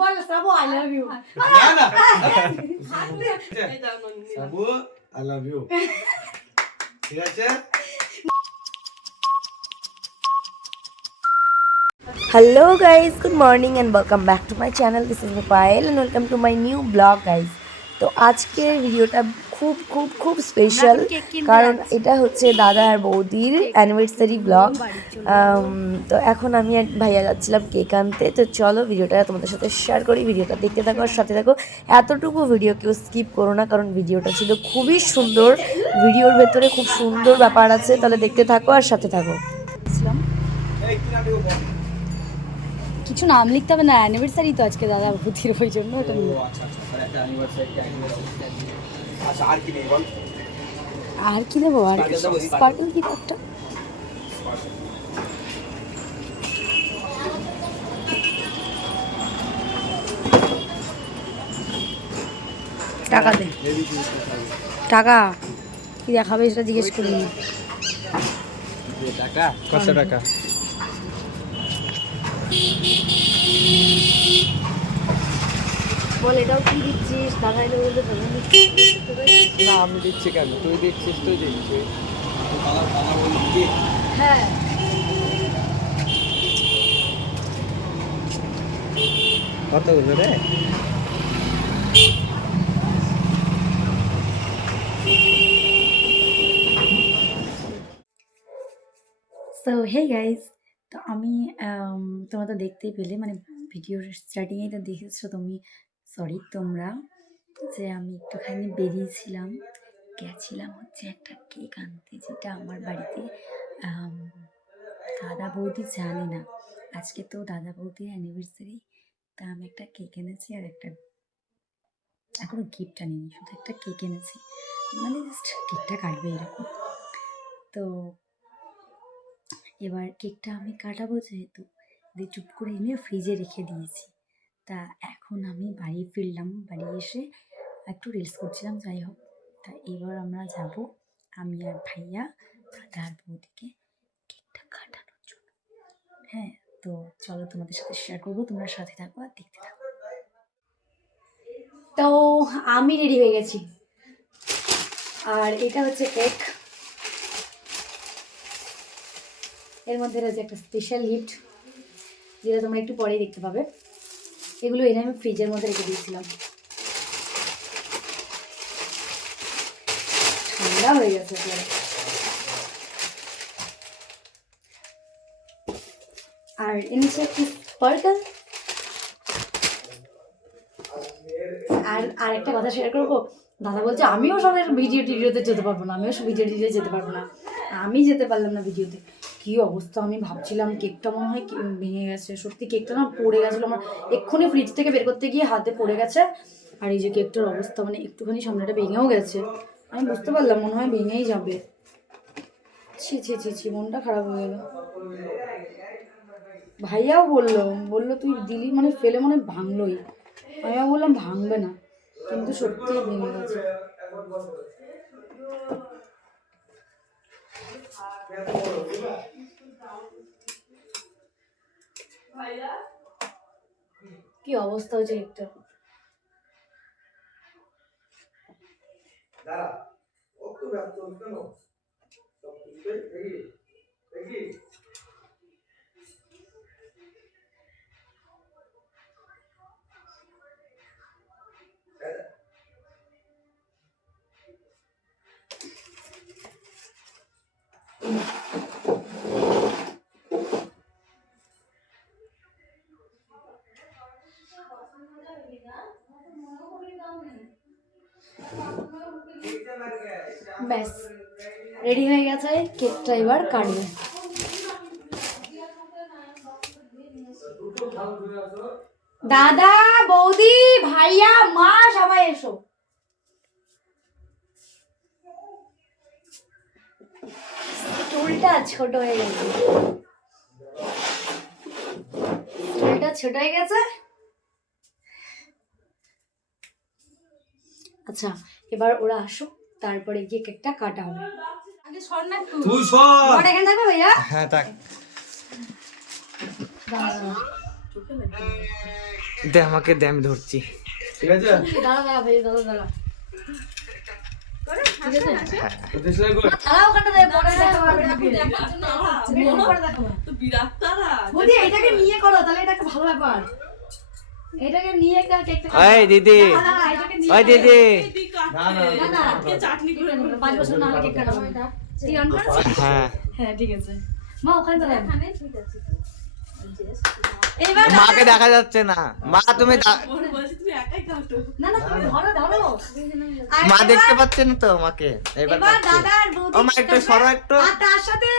বল সাবু I love you না না এই দাও ননি সাবু আই লাভ ইউ ঠিক আছে hello guys good morning and welcome back to my channel this is Mopile and welcome to my new blog guys তো আজকের ভিডিওটা খুব খুব খুব স্পেশাল কারণ এটা হচ্ছে দাদা আর বৌদির অ্যানিভার্সারি ব্লগ তো এখন আমি আর ভাইয়া যাচ্ছিলাম কেক আনতে। তো চলো ভিডিওটা তোমাদের সাথে শেয়ার করি ভিডিওটা দেখতে থাকো আর সাথে থাকো। এতটুকু ভিডিও কেউ স্কিপ করো না কারণ ভিডিওটা ছিল খুবই সুন্দর। ভিডিওর ভেতরে খুব সুন্দর ব্যাপার আছে তাহলে দেখতে থাকো আর সাথে থাকো। কিছু নাম লিখতে হবে না অ্যানিভার্সারি তো আজকে দাদা ভূতির ওই জন্য ওটা। আচ্ছা আর কি নেই বল? আর কি দেবো? আর Sparkle স্পার্কল? কি একটা? টাকা দে। টাকা? কি দেখাবে সেটা জিজ্ঞেস করিনি। টাকা? কত টাকা? বল এটাও কি দিচ্ছিস? দাদা এলো বলতে না আমি দিচ্ছি কেন? তুই দিচ্ছিস তুই দিচ্ছিস। হ্যাঁ। কত রে? সো হে গাইজ তো আমি তোমরা তো দেখতেই পেলে মানে ভিডিওর স্টার্টিংয়েই তো দেখেছ তুমি সরি তোমরা যে আমি একটুখানি বেরিয়েছিলাম, গেছিলাম হচ্ছে একটা কেক আনতে যেটা আমার বাড়িতে দাদা বৌদি জানে না। আজকে তো দাদা বৌদির অ্যানিভার্সারি তা আমি একটা কেক এনেছি আর একটা এখনও গিফট আনিনি, শুধু একটা কেক এনেছি। মানে জাস্ট কেকটা কাটবে এরকম। তো এবার কেকটা আমি কাটাবো যেহেতু, দিয়ে চুপ করে এনে ফ্রিজে রেখে দিয়েছি। তা এখন আমি বাড়ি ফিরলাম। বাড়ি এসে একটু রিলস করছিলাম, যাই হোক। তা এবার আমরা যাব, আমি আর ভাইয়া দাদা আর বৌদিকে কেকটা কাটানোর জন্য। হ্যাঁ তো চলো তোমাদের সাথে শেয়ার করব। তোমরা সাথে থাকো আর দেখতে থাকো। তো আমি রেডি হয়ে গেছি। আর এটা হচ্ছে কেক এর মধ্যে রয়েছে একটা স্পেশাল গিফট যেটা তোমরা একটু পরেই দেখতে পাবে। এগুলো এনে আমি ফ্রিজের মধ্যে রেখে দিয়েছিলাম। ঠান্ডা হয়ে গেছে আর এনেছে একটি স্পার্কল আর আর একটা কথা শেয়ার করব। দাদা বলছে, আমিও সবের ভিডিও টিডিওতে যেতে পারব না, আমিও ভিডিও টিডিও যেতে পারব না। আমি যেতে পারলাম না ভিডিওতে কি অবস্থা? আমি ভাবছিলাম কেকটা মনে হয় ভেঙে গেছে। সত্যি কেকটা না পড়ে গেছিল। আমার এক্ষুনি ফ্রিজ থেকে বের করতে গিয়ে হাতে পড়ে গেছে। আর এই যে কেকটার অবস্থা মানে একটুখানি সামনেটা ভেঙেও গেছে। আমি বুঝতে পারলাম, মনে হয় ভেঙেই যাবে। ছি ছি ছি ছি, মনটা খারাপ হয়ে গেল। ভাইয়াও বলল বলল, তুই দিলি মানে ফেলে মনে ভাঙলোই। আমিও বললাম, ভাঙবে না। কিন্তু সত্যি ভেঙে গেছে। কি অবস্থা হয়েছে একটা? দাঁড়া ও তো ব্যস্ত কেন? সব কিছু দেখি দেখি ব্যাস রেডি হয়ে গেছে কেকটা এবার কাটবে। দাদা, বৌদি, ভাইয়া, মা, সবাই এসো। স্টুলটা ছোট হয়ে গেছে। স্টুলটা ছোট হয়ে গেছে। আচ্ছা এবার ওরা আসুক। তারপরে গিয়ে কেকটা কাটা হবে। আগে সর না তুই সর। ওটা এখানে থাকবে ভাইয়া? হ্যাঁ দাঁড়া। দে আমাকে দে আমি ধরছি। ঠিক আছে? দাঁড়া দাঁড়া ভাই দাঁড়া দাঁড়া। বিরাট তারা। এটাকে নিয়ে করো তাহলে এটা একটা ভালো ব্যাপার। এটাকে নিয়ে একটা কেকটা দিদি। ওই দিদি। দিদি না, না, কাটে না, না। আজকে চাটনি করে পাঁচ বছর না কেক কাটাবো ঠিক আছে হ্যাঁ। হ্যাঁ ঠিক আছে। মা ওখানে এবার মাকে দেখা যাচ্ছে না। মা তুমি বলছি তুমি একাই কাটো। না না তুমি ধরো ধরো। আর মা দেখতে পাচ্ছে না তো মাকে এবার মা একটু সরো একটু। তার সাথে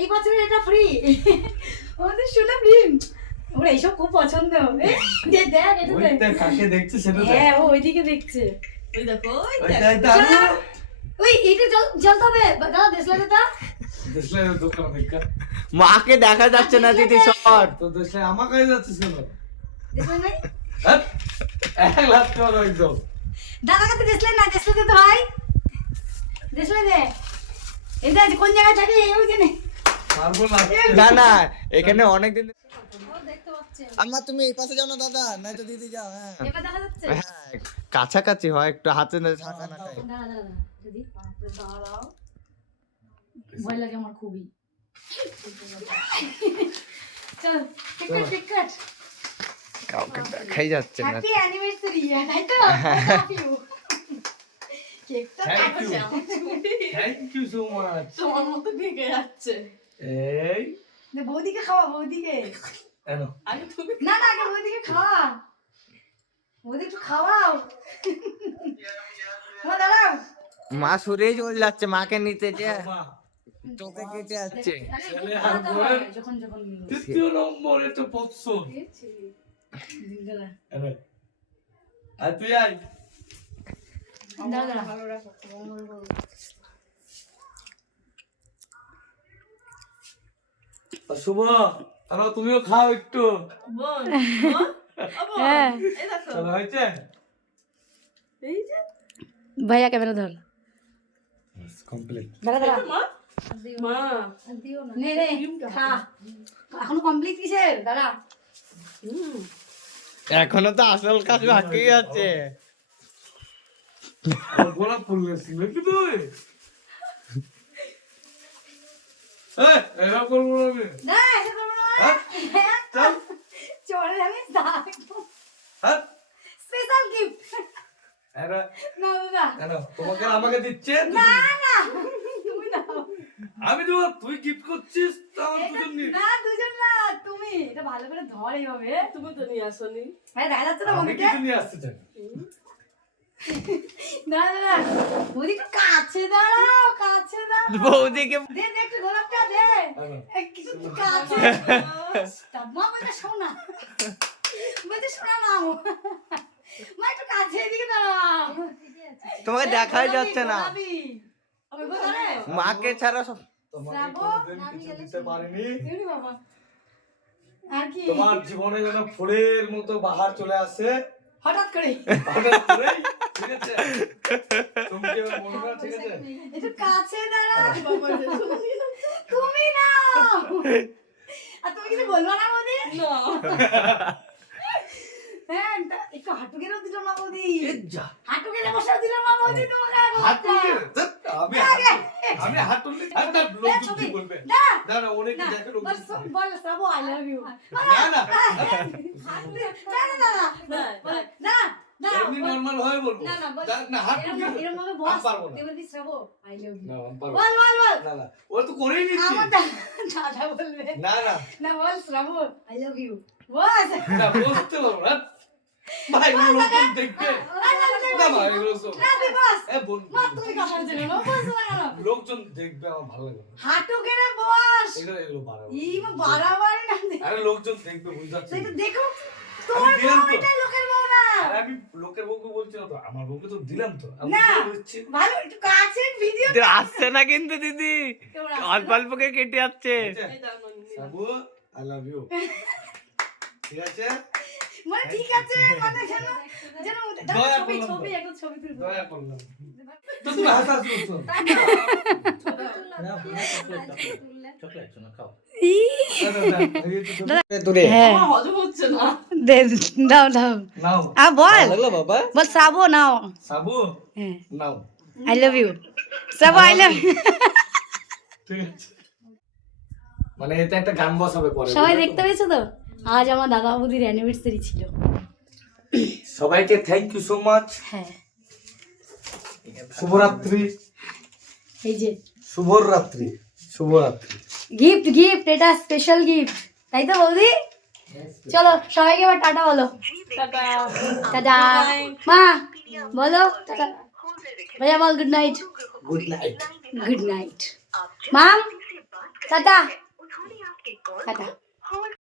এই বছরের এটা ফ্রি আমাদের শুনে ওরা এইসব খুব পছন্দ দে দেখ এটা দেখ। ওইটা কাকে দেখছে সেটা দেখ। হ্যাঁ ও ওইদিকে দেখছে। ওই দেখো ওই ওইটা এটা আলু। ওই এটা জল জ্বলতে হবে। দাদা দেশলাই দাদা দেশলাই দোকান দেখা মাকে দেখা যাচ্ছে না দিদি সর। তো দেশলাই আমার কাছে যাচ্ছে কেন? হ্যাঁ? এক লাখ টাকা একদম। দাদা কাছে দেশলাই না দে ভাই। দেশলাই দে। এটা কোন জায়গায় থাকে এই জানে না। না না এখানে অনেক দিন আম্মা তুমি এই পাশে যাও না দাদা নাই তো দিদি যাও হ্যাঁ। যাচ্ছে। হ্যাঁ কাছাকাছি হয় একটু হাতে না থাকা না টাই। দাঁড়া দাঁড়া দাঁড়া দিদি বাপরে দাঁড়াও। ভয় লাগে আমার খুবই। চল টিকট টিকট কাউকে দেখাই যাচ্ছে না। হ্যাপি অ্যানিভার্সারি তাই তো কেকটা Thank you. কাটছে আমার ছবি। থ্যাংক ইউ সো মাচ তোমার মতো ভেঙে যাচ্ছে। এই। বৌদিকে খাওয়া বৌদিকে। তুমি না না আগে বৌদিকে খাওয়া। একটু খাওয়াও। মা দাঁড়াও। মা সুরেই চলে যাচ্ছে মাকে নিতে যে। চোখে কেটে যাচ্ছে? যখন যখন তৃতীয় নম্বর আর। তুই আয়। শুভ। আর তুমিও খাও একটু। বোন বোন, ও বোন, এই দেখো। চলো হয়েছে? এই যে। ভাইয়া ক্যামেরা ধর। কমপ্লিট দাঁড়া দাঁড়া। মা। মা। নে নে খা। এখনও কমপ্লিট কিসের? দাঁড়া। এখনও তো আসল কাজ বাকি আছে। গোলাপ ফুল গেছিল কি তুই? এই, এরকম করব না। হ্যাঁ? চল। আমি হ্যাঁ? স্পেশাল গিফট এরা না দাদা এনো, তোমাকে আমাকে দিচ্ছে? না না। তুমি নাও। আমি দেবো তুই গিফট করছিস? তো দুজন না দুজন না তুমি। এটা ভালো করে ধর এইভাবে। তুমি তো নিয়ে আসনি। হ্যাঁ দেখা যাচ্ছে না আমি কিছু নিয়ে আসতে চাই বৌদি একটু কাছে দাঁড়াও কাছে দাঁড়াও। বৌদিকে দে দে একটু গোলাপটা দে। এনো। এই কিছু একটু কাছে মা বলতে শোনা বলতে শোনা না। মা একটু কাছে এদিকে দাঁড়াও। তোমাকে দেখাই যাচ্ছে না? মাকে ছাড়া সব তোমার জীবনে যেন ফুলের মতো বাহার চলে আসে। হঠাৎ করে হঠাৎ করেই, ঠিক আছে তুমি কি এবার বলবে না, ঠিক আছে একটু কাছে দাঁড়াও তুমি না আর তুমি কিছু বলব না বৌদি না হ্যাঁ একটু হাঁটু গেলেও দিল না বৌদি হাঁটু গেলে বসে দিল না বৌদি তোমাকে আর হাত গোলাপটা। তুলবে? ধ্যাৎ, আমি আমি হাত তুললে আর লোক এ, বলবে না না না অনেক দেখে লোক বল সাবো আই লাভ ইউ না না না না না না না, বল, না না এমনি নর্মাল হয় বলব। না না না, না হাত এরকম ভাবে বস। পারব না। তুই শ্রাবো আই লাভ ইউ না, পারব বল বল বল। না না ও তো করেই নিচ্ছি। আমার দাদা বলবে। না না। না বল শ্রাবো আই লাভ ইউ বস। না বলতে পারব না। ভাই লোকজন দেখবে। I love you, না ভাই এগুলো সব না তুই বস। এ বোন মা তুমি কথা বলছো কেন বস লোকজন দেখবে আমার ভালো লাগে হাঁটু গেলে বস। এগুলো এগুলো বাড়াবো ই বাড়াবাড়ি না আরে লোকজন দেখবে বুঝতে দেখো। আমি দিলাম তো। লোকের বউ না আমি লোকের বউকে বলছি না তো আমার বউকে তো দিলাম তো না। ভালো একটু কাছে ভিডিও আসছে না কিন্তু দিদি অল্প অল্প করে কেটে যাচ্ছে সাবু আই লাভ ইউ ঠিক আছে মানে ঠিক আছে মানে যেন যেন ছবি ছবি এখন ছবি তুলবো দয়া করলাম তো তুমি হাসাস করছ দূরে হ্যাঁ হজম হচ্ছে না দে দাও দাও নাও। আ বল। লাগল বাবা। বল সাবো নাও। সাবু? হ্যাঁ। নাও। আই লাভ ইউ সাবো আই লাভ মানে এটা একটা গান বসাবে পরে সবাই দেখতে পেয়েছ তো? আজ আমার দাদা বৌদির অ্যানিভার্সারি ছিল। সবাইকে থ্যাংক ইউ সো মাচ হ্যাঁ। শুভরাত্রি। এই যে। শুভরাত্রি। শুভরাত্রি। গিফট গিফট এটা স্পেশাল গিফট তাই তো বৌদি? চলো সবাইকে এবার টাটা বলো। টাটা। মা বলো টাটা। ভাইয়া বল good night good night good night mum tata. Tata.